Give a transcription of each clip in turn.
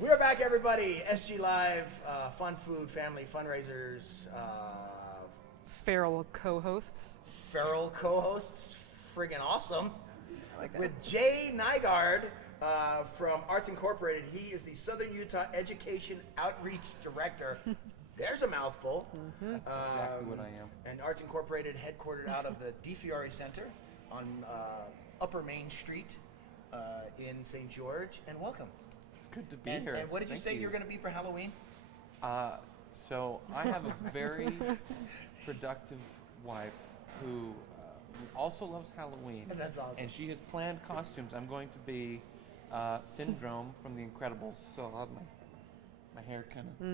We're back, everybody. SG Live, fun food, family fundraisers, Feral co-hosts. feral co-hosts, friggin' awesome. I like that. With Jay Nygaard from Arts Incorporated. He is the Southern Utah Education Outreach Director. There's a mouthful. That's exactly what I am. And Arts Incorporated, headquartered out of the DeFiore Center on Upper Main Street in St. George. And welcome. Good to be And, here. and what did you Thank say you're going to be for Halloween? So I have a very productive wife who also loves Halloween. That's awesome. And she has planned costumes. I'm going to be Syndrome from The Incredibles, so I'll have my hair kind of,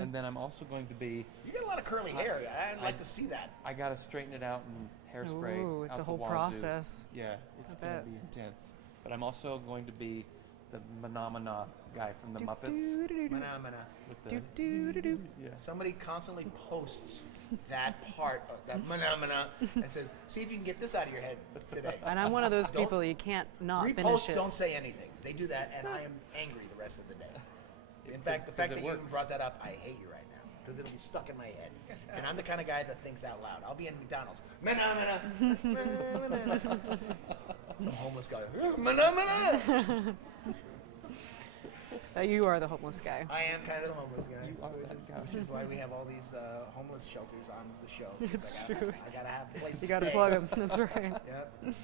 and then I'm also going to be. You got a lot of curly hair. I'd like to see that. I got to straighten it out and hairspray. Ooh, it's out a the whole wazoo. process. Yeah, it's I going bet. to be intense. But I'm also going to be the Phenomena guy from the Muppets. Phenomena. With the, yeah. Somebody constantly posts that part of that phenomena and says, "See if you can get this out of your head today." And I'm one of those Don't- people you can't not finish Repost, it. don't say anything. They do that, and I am angry the rest of the day. In fact, the Does fact it that you work? even brought that up, I hate you right now because it'll be stuck in my head. And I'm the kind of guy that thinks out loud. I'll be in McDonald's, phenomena. Some homeless guy, phenomena. You are the homeless guy. I am kind of the homeless guy. You are that guy. Which is why we have all these homeless shelters on the show. It's I gotta, true. I gotta have a place You to got to stay. plug them. That's right. Yep.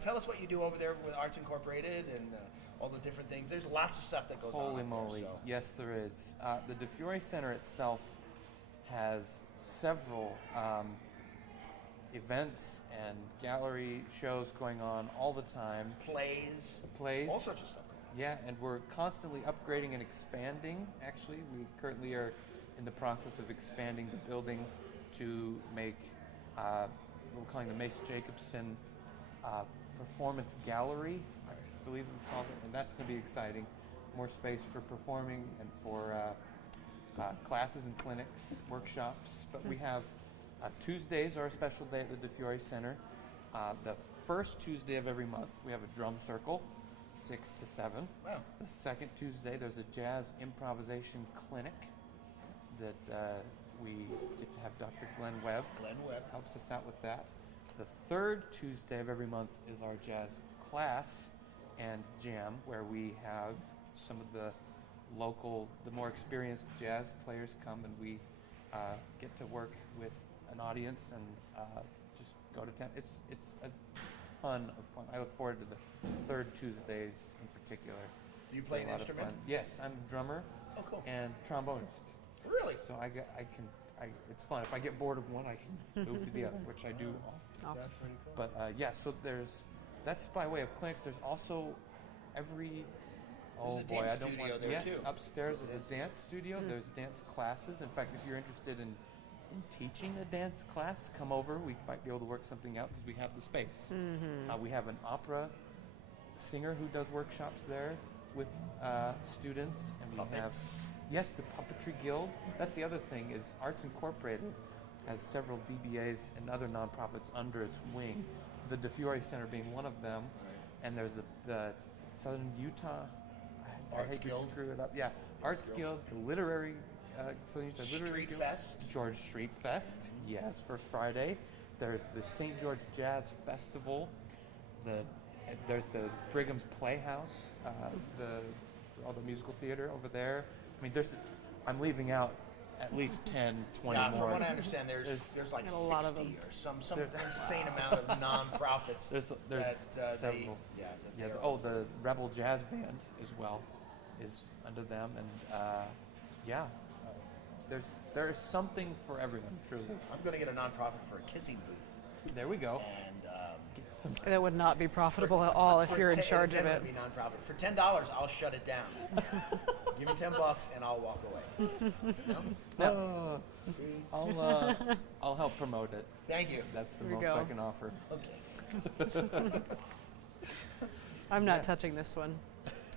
Tell us what you do over there with Arts Incorporated and all the different things. There's lots of stuff that goes on. Holy up moly. There, so. Yes, there is. The DeFiore Center itself has several events and gallery shows going on all the time. Plays, Plays. all sorts of stuff going Yeah, and we're constantly upgrading and expanding. Actually, we currently are in the process of expanding the building to make what we're calling the Mace Jacobson Performance Gallery, I believe we call it, and that's going to be exciting. More space for performing and for classes and clinics, workshops. But we have Tuesdays are a special day at the DeFiore Center. The first Tuesday of every month, we have a drum circle, 6 to 7. on. Wow. The second Tuesday, there's a jazz improvisation clinic that we get to have Dr. Glenn Webb Glenn Webb. helps us out with that. The third Tuesday of every month is our jazz class and jam, where we have some of the local, the more experienced jazz players come, and we get to work with an audience and just go to town. It's a ton of fun. I look forward to the third Tuesdays in particular. Do you play They're an a lot of instrument? fun. Yes, I'm a drummer Oh, cool. and trombonist. Really? So it's fun. If I get bored of one, I can move to the other, which I do often. Off. That's pretty cool. But yeah, so that's by way of clinics. There's also every, There's a dance studio there, yes, too. upstairs is a dance studio. There's dance classes. In fact, if you're interested in teaching a dance class, come over. We might be able to work something out because we have the space. We have an opera singer who does workshops there with students, and we have Puppets. yes, the Puppetry Guild. That's the other thing is Arts Incorporated has several DBAs and other nonprofits under its wing. The DeFiore Center being one of them, and there's the Southern Utah I Arts hate to Guild. screw it up. Yeah, Arts Guild, the Literary Southern Utah Literary Street Guild. Fest. George Street Fest, yes, first Friday. There's the St. George Jazz Festival. There's the Brigham's Playhouse, all the musical theater over there. I mean, I'm leaving out at least 10, 20 Yeah, more. from what I understand, there's like Got a lot of 60 them. or some There- insane amount of nonprofits There's that several. that Yeah, they're- the Rebel Jazz Band as well is under them, and yeah, there is something for everyone. Truly, I'm going to get a nonprofit for a kissing booth, there we go. and Get some. That would not be profitable at all if for you're in 10 charge of then it. it'll be nonprofit. For $10, I'll shut it down. Give me $10 and I'll walk away. No? See? I'll help promote it. Thank you. That's the There we most I go. can offer. Okay. I'm not touching this one.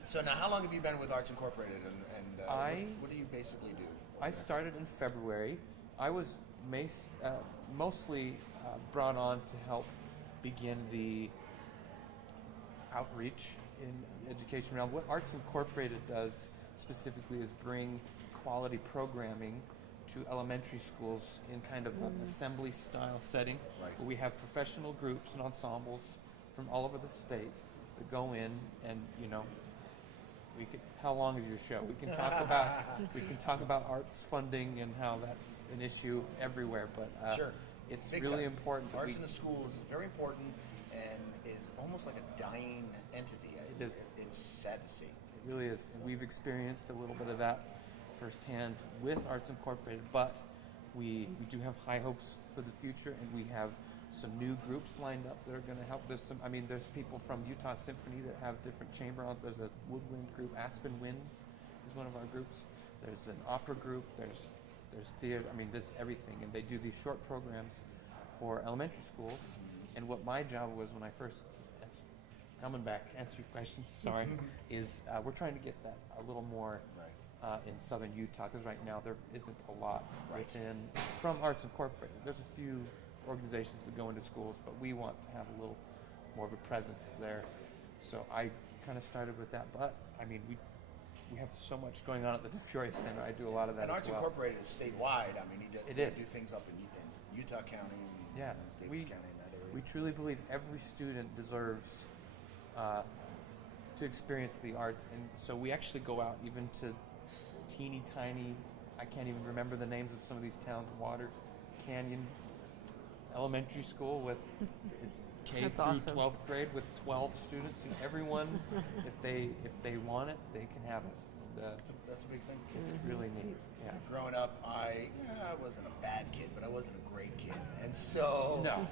So now, how long have you been with Arts Incorporated, and what do you basically do? I started in February. I was mostly brought on to help begin the outreach in education realm. What Arts Incorporated does specifically is bring quality programming to elementary schools in kind of an assembly style setting, Right. where we have professional groups and ensembles from all over the state that go in and, you know, we could, how long is your show? We can talk about arts funding and how that's an issue everywhere, but Sure. it's Big really time. important that Arts we in the school is very important and is almost like a dying entity. It is. It's sad to see. It really is. We've experienced a little bit of that firsthand with Arts Incorporated, but we do have high hopes for the future, and we have some new groups lined up that are going to help. There's people from Utah Symphony that have different chamber. There's a woodwind group. Aspen Winds is one of our groups. There's an opera group. There's theater. I mean, there's everything, and they do these short programs for elementary schools. And what my job was when I first coming back, answer your question, sorry, is we're trying to get that a little more in southern Utah, because right now there isn't a lot within from Arts Incorporated. There's a few organizations that go into schools, but we want to have a little more of a presence there. So I kind of started with that, but I mean we have so much going on at the DeFiore Center. I do a lot of that And Arts as well. Incorporated is statewide. I mean, It they is. do things up in Utah County and Yeah, Davis we- County and that area. We truly believe every student deserves to experience the arts, and so we actually go out even to teeny tiny, I can't even remember the names of some of these towns, Water Canyon Elementary School with it's K That's through awesome. 12th grade with 12 students, and everyone, if they want it, they can have it. That's a big thing. It's really neat. Yeah. Growing up, I wasn't a bad kid, but I wasn't a great kid. And so No.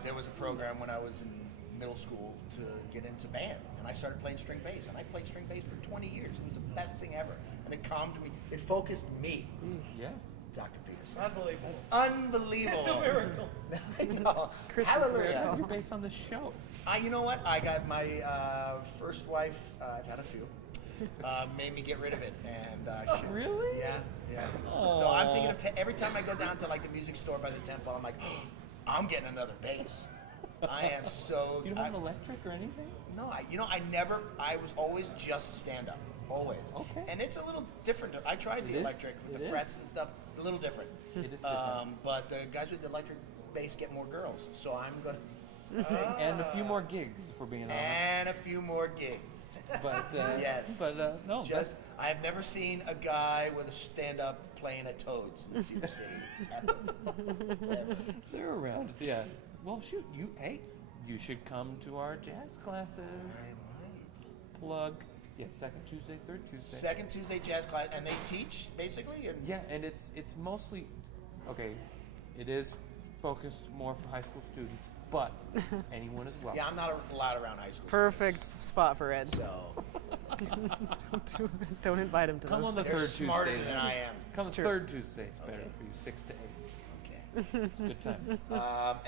there was a program when I was in middle school to get into band. And I started playing string bass. And I played string bass for 20 years. It was the best thing ever. And it calmed me. It focused me, Yeah. Dr. Peterson. Unbelievable. Unbelievable. It's a miracle. I know. Christmas Hallelujah. You're based on the show. You know what? I got my first wife, I've had a few, made me get rid of it. And Really? Yeah, yeah. So I'm thinking of every time I go down to like the music store by the temple, I'm like, I'm getting another bass. I am so. You don't have an electric or anything? No, I was always just stand up. Always. Okay. And it's a little different. I tried the It is. electric with It the is. frets and stuff. It's a little different. It is different. But the guys with the electric bass get more girls. So I'm going to. And a few more gigs, if we're being honest. And a few more gigs. But Yes. But no, Just, I have never seen a guy with a stand-up playing at Toads in Cedar City. Ever. Ever. they're around. Yeah. Well, shoot, you should come to our jazz classes. Plug. Yeah, second Tuesday, third Tuesday. Second Tuesday jazz class, and they teach basically. And Yeah, and it's mostly okay. It is focused more for high school students, but anyone as well. yeah, I'm not allowed around high school. Perfect spot for Ed. students, So Don't invite him to Come those on the they're third smarter Tuesday. than I am. Come It's true. third Tuesday. It's better Okay. for you, 6 to 8. Okay. It's a good time.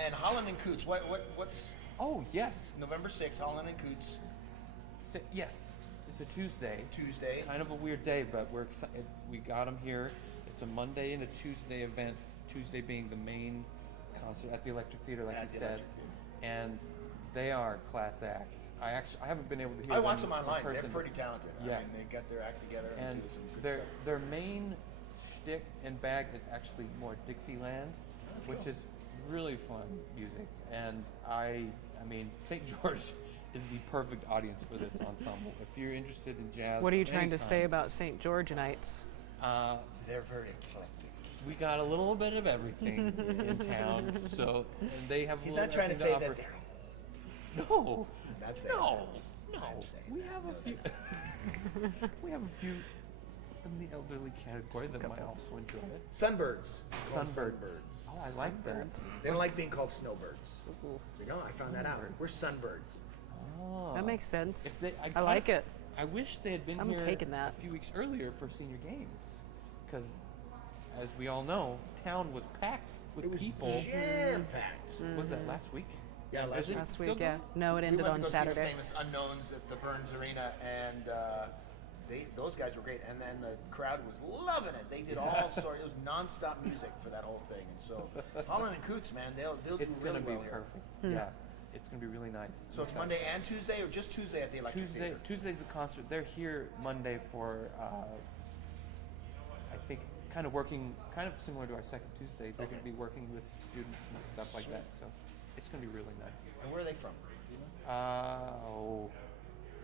And Holland and Coots. What's Oh yes. November 6th? Holland and Coots Yes. It's a Tuesday. Tuesday. Kind of a weird day, but we're excited. We got them here. It's a Monday and a Tuesday event. Tuesday being the main concert at the Electric Theater, like At you the said, Electric Theater. and they are class act. I haven't been able to hear I watch them them online. in They're person. pretty talented. Yeah. I mean, they got their act together and, And do some good their stuff. their main shtick and bag is actually more Dixieland, which is really fun music. And I mean, St. George is the perfect audience for this ensemble. If you're interested in jazz, What are you of trying any to say kind, about St. Georgianites? They're very eclectic. We got a little bit of everything in town, so and they have. He's a little not trying to everything say offer. that they're. No, He's not saying no, that. no. I'm saying We that. have No, a few. We have a few in the elderly category that might also enjoy it. Sunbirds. Call them Sunbirds. Oh, I like that. Sunbirds. They don't like being called snowbirds. Ooh, You know, I found that out. We're sunbirds. Oh. that makes sense. If they, I like it. I wish they had been I'm here taking that. a few weeks earlier for senior games, because, as we all know, town was packed with It was people. jam-packed. Was that last week? Yeah, last Is it week. Last still week, yeah. going? No, it We ended went on to go see the Saturday. famous Unknowns at the Burns Arena, and those guys were great. And then the crowd was loving it. They did all sorts. It was nonstop music for that whole thing. And so Holland and Coots, man, they'll do It's really gonna be well here. perfect. Yeah, It's going to be really nice. So it's Monday and Tuesday, or just Tuesday at the Electric Theater? Tuesday's the concert. They're here Monday for, I think, kind of working, kind of similar to our second Tuesdays. They're going to be working with students and stuff like that. So it's going to be really nice. And where are they from? I'm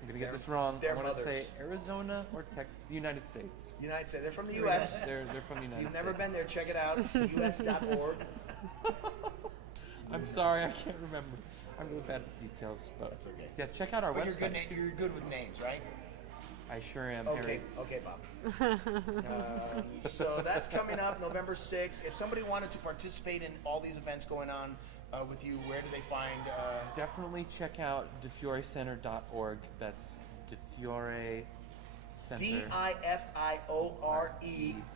going to get this wrong. Their I want to say mothers. Arizona or the United States. United States. They're from the U.S. They're from the United If States. you've never been there, check it out. us.org. I'm sorry, I can't remember. I'm really bad at details, but That's okay. yeah, check out our But website. you're good with names, right? I sure am, Okay, Harry. okay, Bob. So that's coming up November 6th. If somebody wanted to participate in all these events going on with you, where do they find? Definitely check out DeFiorecenter.org. That's DeFiore Center. DIFIORE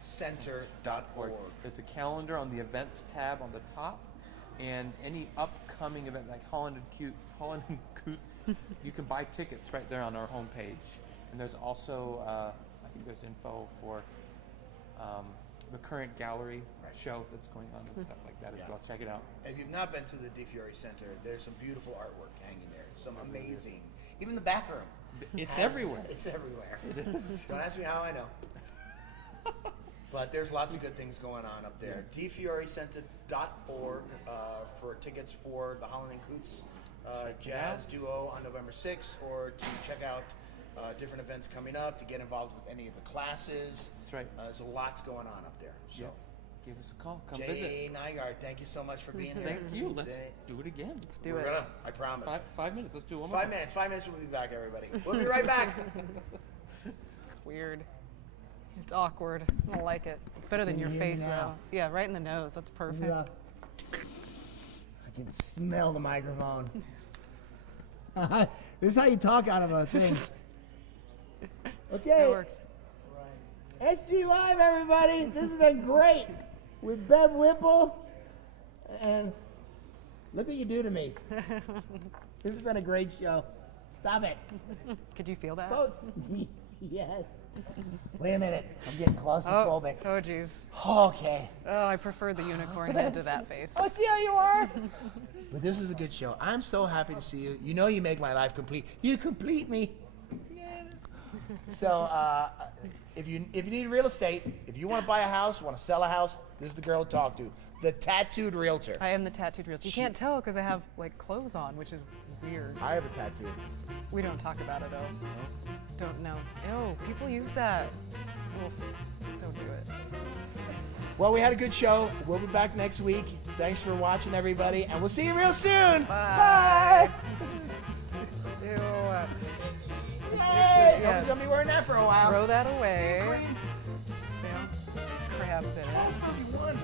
Center.org. There's a calendar on the events tab on the top, and any upcoming event like Holland and Coots, you can buy tickets right there on our homepage. And there's also, I think there's info for the current gallery show that's going on and stuff like that as Yeah. well. Check it out. If you've not been to the DeFiore Center, there's some beautiful artwork hanging there. Some amazing. Even the bathroom. It's has- everywhere. It's everywhere. It is. Don't ask me how I know. But there's lots of good things going on up there. DeFiorecenter.org for tickets for the Holland and Coots Check it jazz out. duo on November 6th, or to check out different events coming up, to get involved with any of the classes. That's right. There's lots going on up there. So, Yeah. Give us a call. Come Jay visit. Nygaard, thank you so much for being here. Thank you. Let's Jay, do it again. Let's do we're it. gonna, I promise. 5 minutes. Let's do one more. 5 minutes. 5 minutes. We'll be back, everybody. We'll be right back. It's weird. It's awkward. I don't like it. It's better than Can your you hear me face, now? though. Yeah, right in the nose. That's perfect. Yeah. I can smell the microphone. This is how you talk out of a thing. That Okay, works. SG Live, everybody. This has been great with Bev Whipple. And look what you do to me. This has been a great show. Stop it. Could you feel that? Oh, yes. Wait a minute. I'm getting claustrophobic. Oh, jeez. Okay. Oh, I prefer the unicorn head to that face. Oh, see how you are? But this was a good show. I'm so happy to see you. You know you make my life complete. You complete me. So, if you need real estate, if you want to buy a house, want to sell a house, this is the girl to talk to. The Tattooed Realtor. I am the tattooed realtor. You can't tell because I have like clothes on, which is weird. I have a tattoo. We don't talk about it though. Don't know. Ew, people use that. Oh, don't do it. Well, we had a good show. We'll be back next week. Thanks for watching, everybody, and we'll see you real soon. Bye. Ew. Hey, Yeah. nobody's gonna be wearing that for a while. Throw that away. Clean. You know, crabs in it. Oh, 31.